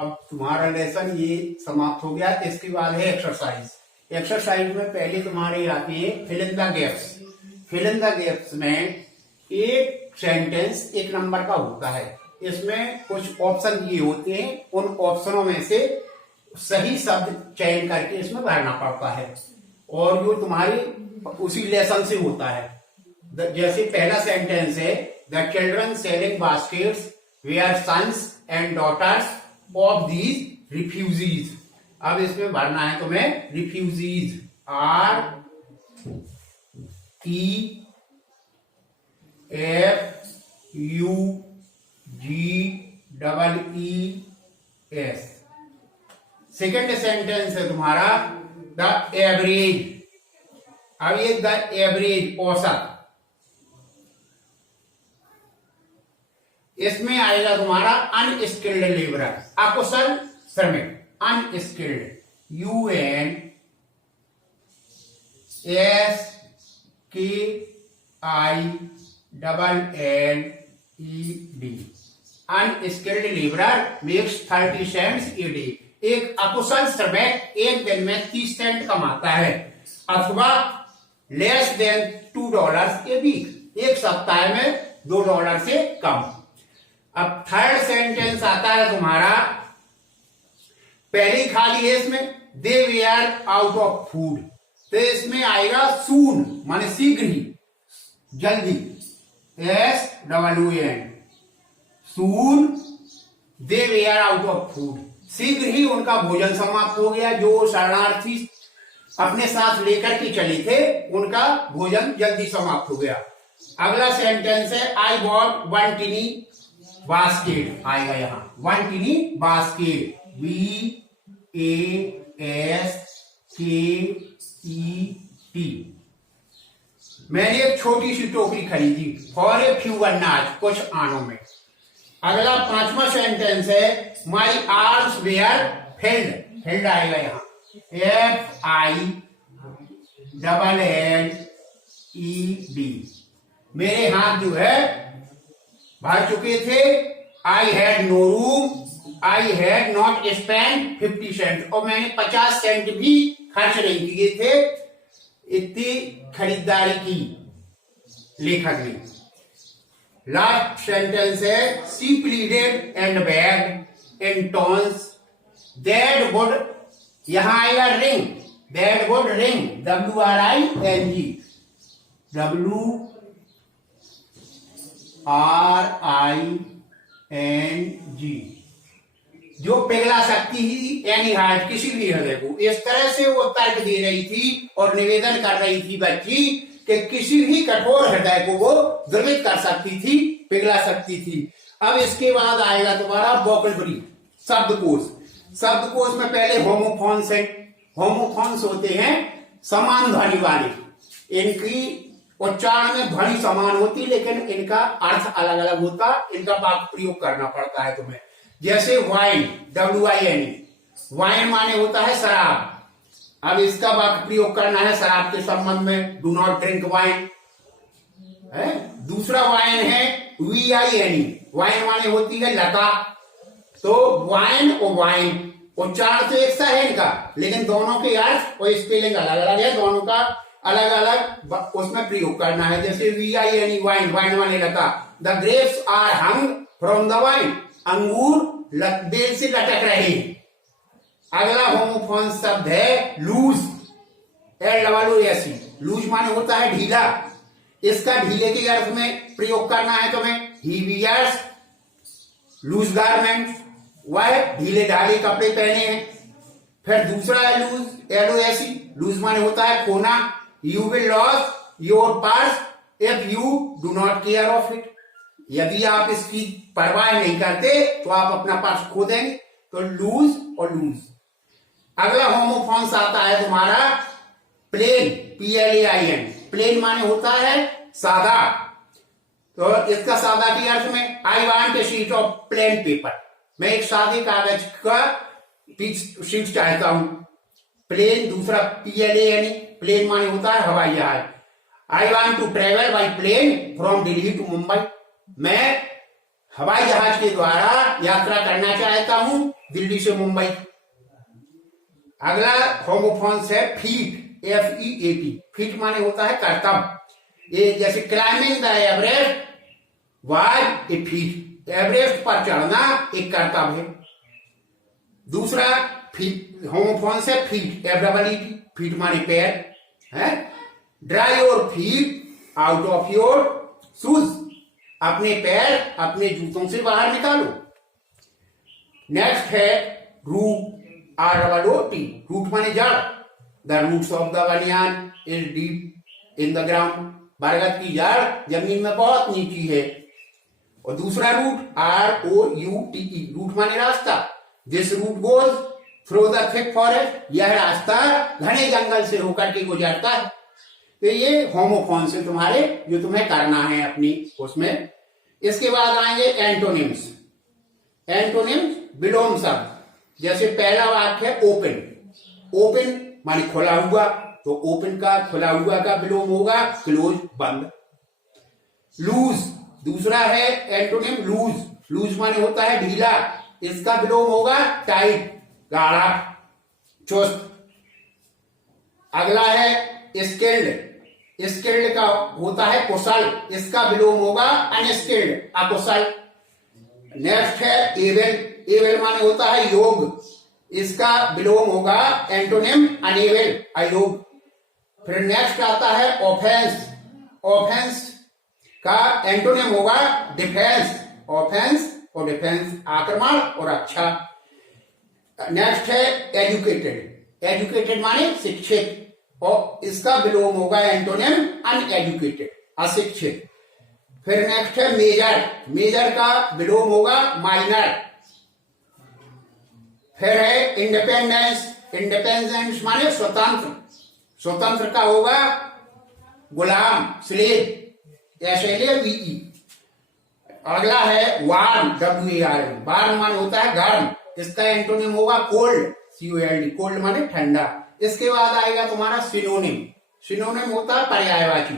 अब तुम्हारा लेसन ये समाप्त हो गया। इसके बाद है एक्सरसाइज। एक्सरसाइज में पहले तुम्हारे आती है fill in the gaps. Fill in the gaps में एक सेंटेंस एक नंबर का होता है। इसमें कुछ ऑप्शन दिए होते हैं, उन ऑप्शनों में से सही शब्द चयन करके इसमें भरना पड़ता है और जो तुम्हारी उसी लेसन से होता है। जैसे पहला सेंटेंस है the children selling baskets were sons and daughters of these refugees. अब इसमें भरना है तुम्हें रिफ्यूजीज, REFUGEES। सेकेंड सेंटेंस है तुम्हारा द एवरेज। अब ये द एवरेज औसत, इसमें आएगा तुम्हारा अनस्किल्ड लेबरर, अकुशल श्रमिक, unskilled, UNSKILLED। Unskilled labourer makes 30 cents a day. एक अकुशल श्रमिक एक दिन में 30 सेंट कमाता है अथवा लेस देन $2 ए वीक, एक सप्ताह में $2 से कम। अब थर्ड सेंटेंस आता है तुम्हारा, पहली खाली है इसमें दे वेयर आउट ऑफ फूड, तो इसमें आएगा सून माने शीघ्र ही, जल्दी, SWN, soon they wear out of food, शीघ्र ही उनका भोजन समाप्त हो गया। जो शरणार्थी अपने साथ लेकर के चले थे उनका भोजन जल्दी समाप्त हो गया। अगला सेंटेंस है आई बॉट 1 टिनी बास्केट, आएगा यहां 1 टिनी बास्केट, BASKET। मैंने एक छोटी सी टोकरी खरीदी फॉर ए फ्यू अनाज, कुछ आनों में। अगला पांचवा सेंटेंस है my arms were filled, filled आएगा यहां FILLED। मेरे हाथ जो है भर चुके थे। I had no room, I had not spend 50 cent, और मैंने 50 सेंट भी खर्च नहीं किए थे इतनी खरीदारी की लेखक ने। लास्ट सेंटेंस है she pleaded and begged in tones that would, यहां आएगा ring, that would ring, WRING, WRING, जो पिघला सकती ही एनी हार्ट, किसी भी हृदय को। इस तरह से वो तर्क दे रही थी और निवेदन कर रही थी बच्ची कि किसी भी कठोर हृदय को वो द्रवित कर सकती थी, पिघला सकती थी। अब इसके बाद आएगा तुम्हारा वोकैबुलरी, शब्दकोश। शब्दकोश में पहले होमोफोन्स है। होमोफोन्स होते हैं समान ध्वनि वाले, इनकी उच्चारण में ध्वनि समान होती लेकिन इनका अर्थ अलग अलग होता, इनका वाक्य प्रयोग करना पड़ता है तुम्हें। जैसे वाइन, WIN, वाइन माने होता है शराब। अब इसका वाक्य प्रयोग करना है शराब के संबंध में, डू नॉट ड्रिंक वाइन। दूसरा वाइन है VINE, वाइन माने होती है लता। तो वाइन और वाइन उच्चारण तो एक सा है इनका, लेकिन दोनों के अर्थ और स्पेलिंग अलग अलग है, दोनों का अलग अलग उसमें प्रयोग करना है। जैसे VINE, वाइन, वाइन माने लता। The grapes are hung from the vine, अंगूर बेल से लटक रहे हैं। अगला होमोफोन शब्द है लूज, LOOSE, लूज माने होता है ढीला। इसका ढीले के अर्थ में प्रयोग करना है तुम्हें। ही वियर्स लूज गारमेंट्स, वह ढीले ढाले कपड़े पहने हैं। फिर दूसरा है लूज, LOSE, लूज माने होता है खोना। You will loss your purse if you do not care of it, यदि आप इसकी परवाह नहीं करते तो आप अपना पर्स खो देंगे। तो लूज और लूज। अगला होमोफोन्स आता है तुम्हारा प्लेन, PLAIN, प्लेन माने होता है सादा। तो इसका सादा के अर्थ में I want a sheet of plain paper, मैं एक सादे कागज का शीट चाहता हूं। प्लेन, दूसरा PLANE, प्लेन माने होता है हवाई जहाज। I want to travel by plane from Delhi to Mumbai, मैं हवाई जहाज के द्वारा यात्रा करना चाहता हूं दिल्ली से मुंबई। अगला होमोफोन्स है फीट, FEAT। फीट माने होता है करतब। ये जैसे climbing the Everest was a feet, Everest पर चढ़ना एक करतब है। दूसरा होमोफोन्स है फीट, FEET। फीट माने पैर है। Dry your feet out of your shoes, अपने पैर अपने जूतों से बाहर निकालो। नेक्स्ट है रूट, ROOT। रूट माने जड़। The roots of the banyan is deep in the ground, बरगद की जड़ जमीन में बहुत नीची है। और दूसरा रूट ROUTE, रूट माने रास्ता। This route goes through the thick forest, यह रास्ता घने जंगल से होकर के गुजरता है। तो ये होमोफोन्स से तुम्हारे जो तुम्हें करना है अपनी उसमें। इसके बाद आएंगे एंटोनिम्स। एंटोनिम्स विलोम शब्द। जैसे पहला वाक्य है ओपन, ओपन माने खुला हुआ, तो ओपन का खुला हुआ का विलोम होगा क्लोज, बंद। लूज, दूसरा है एंटोनिम लूज। लूज माने होता है ढीला, इसका विलोम होगा टाइट, गाढ़ा, चुस्त। अगला है स्किल्ड, स्किल्ड का होता है कुशल, इसका विलोम होगा अनस्किल्ड, अकुशल। नेक्स्ट है एबल, एबल माने होता है योग, इसका विलोम होगा एंटोनिम अनेबल, अयोग। फिर नेक्स्ट आता है ऑफेंस, ऑफेंस का एंटोनिम होगा डिफेंस, ऑफेंस और डिफेंस, आक्रमण और रक्षा। नेक्स्ट है एजुकेटेड, एजुकेटेड माने शिक्षित, और इसका विलोम होगा एंटोनिम अनएजुकेटेड, अशिक्षित। फिर नेक्स्ट है मेजर, मेजर का विलोम होगा माइनर। फिर है इंडिपेंडेंस, इंडिपेंडेंस माने स्वतंत्र, स्वतंत्र का होगा गुलाम, स्लेव, SLAVE। अगला है वार्म, WARM, वार्म माने होता है गर्म, इसका एंटोनिम होगा कोल्ड, COLD, कोल्ड माने ठंडा। इसके बाद आएगा तुम्हारा सिनोनिम, सिनोनिम होता है पर्यायवाची,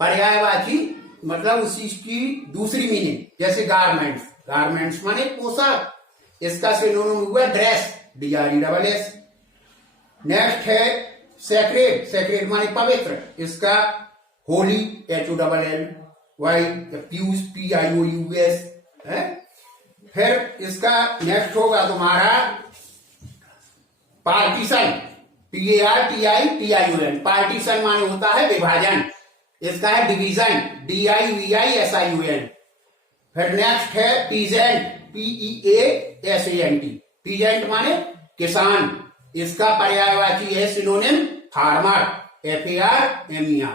पर्यायवाची मतलब उसी की दूसरी मीनिंग। जैसे गारमेंट्स, गारमेंट्स माने पोशाक, इसका सिनोनिम हुआ ड्रेस, DRESS। नेक्स्ट है सेक्रेड, सेक्रेड माने पवित्र, इसका होली, HOLLY, प्यूस, PIOUS है। फिर इसका नेक्स्ट होगा तुम्हारा पार्टीशन, PARTITION। पार्टीशन माने होता है विभाजन, इसका है डिवीजन, DIVISION। फिर नेक्स्ट है पीजेंट, PEASANT, पीजेंट माने किसान, इसका पर्यायवाची है सिनोनिम फार्मर, FARMER।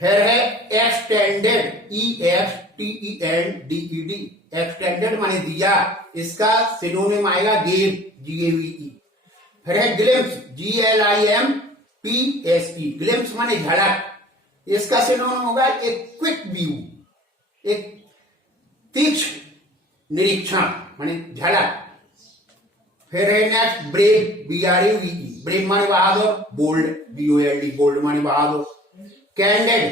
फिर है एक्सटेंडेड, EXTENDED, एक्सटेंडेड माने दिया, इसका सिनोनिम आएगा गेव, GAVE। फिर है ग्लिम्स, GLIMPSE, ग्लिम्स माने झलक, इसका सिनोनिम होगा एक क्विक व्यू, एक तीक्ष्ण निरीक्षण माने झलक। फिर है नेक्स्ट ब्रेव, BRAVE, ब्रेव माने बहादुर, बोल्ड, BOLD, बोल्ड माने बहादुर। कैंडिड,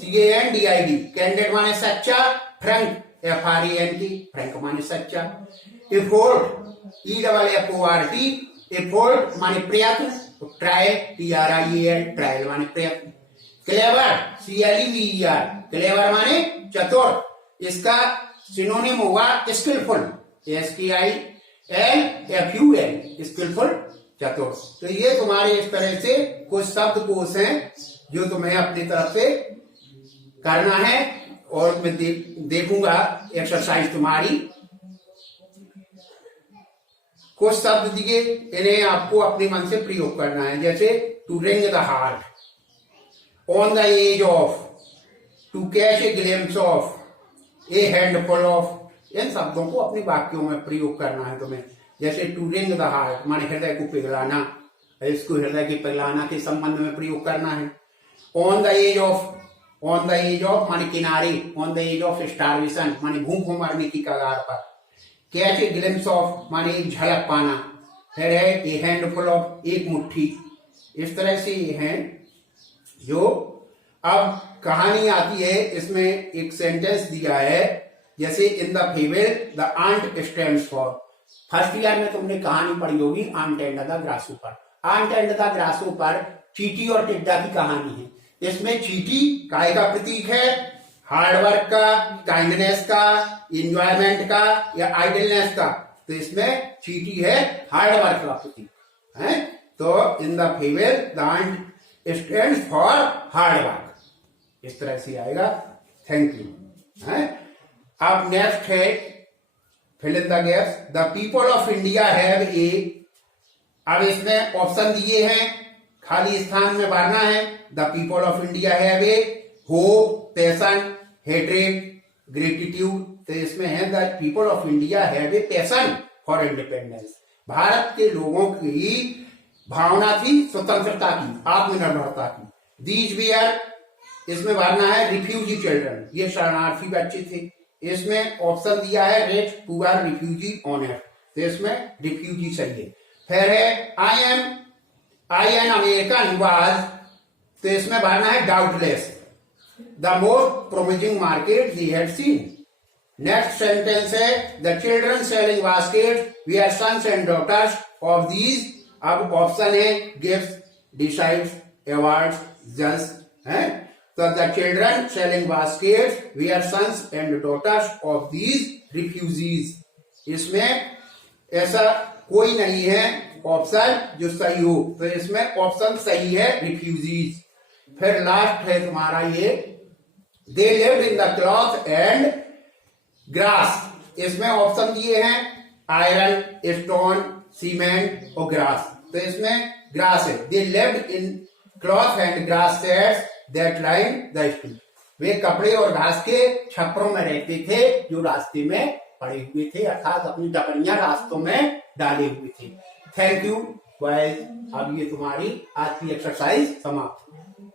CANDID, कैंडिड माने सच्चा। फ्रैंक, FRANK, फ्रैंक माने सच्चा। एफोर्ट, EFFORT, एफोर्ट माने प्रयत्न। ट्रायल, TRIAL, ट्रायल माने प्रयत्न। क्लेवर, CLEVER, क्लेवर माने चतुर, इसका सिनोनिम होगा स्किलफुल, SKILFUL, स्किलफुल, चतुर। तो ये तुम्हारे इस तरह से कुछ शब्दकोश हैं जो तुम्हें अपनी तरफ से करना है, और मैं देखूंगा एक्सरसाइज तुम्हारी। कुछ शब्द दिए, इन्हें आपको अपने मन से प्रयोग करना है। जैसे to ring the heart, on the edge of, to catch a glimpse of, a handful of, इन शब्दों को अपने वाक्यों में प्रयोग करना है तुम्हें। जैसे टू रिंग द हार्ट माने हृदय को पिघलाना, इसको हृदय के पिघलाना के संबंध में प्रयोग करना है। On the edge of, on the edge of माने किनारे, on the edge of starvation माने भूख मरने की कगार पर। कैच ए ग्लिम्स ऑफ माने एक झलक पाना। फिर है ए हैंडफुल ऑफ, एक मुट्ठी। इस तरह से ये हैं जो। अब कहानी आती है, इसमें एक सेंटेंस दिया है जैसे in the fable the ant stands for, first year में तुमने कहानी पढ़ी होगी ant and the grasshopper. Ant and the grasshopper चींटी और टिड्डा की कहानी है। इसमें चींटी काय का प्रतीक है? हार्डवर्क का, काइंडनेस का, एंजॉयमेंट का या आइडलनेस का? तो इसमें चींटी है हार्डवर्क का प्रतीक है। तो in the fable the ant stands for hard work, इस तरह से आएगा। Thank you. अब नेक्स्ट है fill in the gaps. The people of India have a, अब इसमें ऑप्शन दिए हैं, खाली स्थान में भरना है। The people of India have a hope, passion, hatred, gratitude. तो इसमें है the people of India have a passion for independence, Bharat के लोगों की भावना थी स्वतंत्रता की, आत्मनिर्भरता की। दीज वेयर, इसमें भरना है रिफ्यूजी चिल्ड्रन, ये शरणार्थी बच्चे थे। इसमें ऑप्शन दिया है rate poor refugee on earth, तो इसमें रिफ्यूजी सही है। फिर है आई एन अमेरिकन वाज, तो इसमें भरना है doubtless, the most promising market they had seen. Next sentence है the children selling baskets we are sons and daughters of these. अब ऑप्शन है गिफ्ट्स, डिसाइड्स, अवार्ड्स, जज है। तो the children selling baskets we are sons and daughters of these refugees. इसमें ऐसा कोई नहीं है ऑप्शन जो सही हो, तो इसमें ऑप्शन सही है रिफ्यूजीज। फिर लास्ट है तुम्हारा ये they lived in the cloth and grass. इसमें ऑप्शन दिए हैं आयरन, स्टोन, सीमेंट और ग्रास। तो इसमें ग्रास है। They lived in cloth and grass sets that line the street, वे कपड़े और घास के छप्परों में रहते थे जो रास्ते में पड़े हुए थे, अर्थात अपनी टपरियां रास्तों में डाले हुए थे। Thank you boys. अब ये तुम्हारी आज की एक्सरसाइज समाप्त।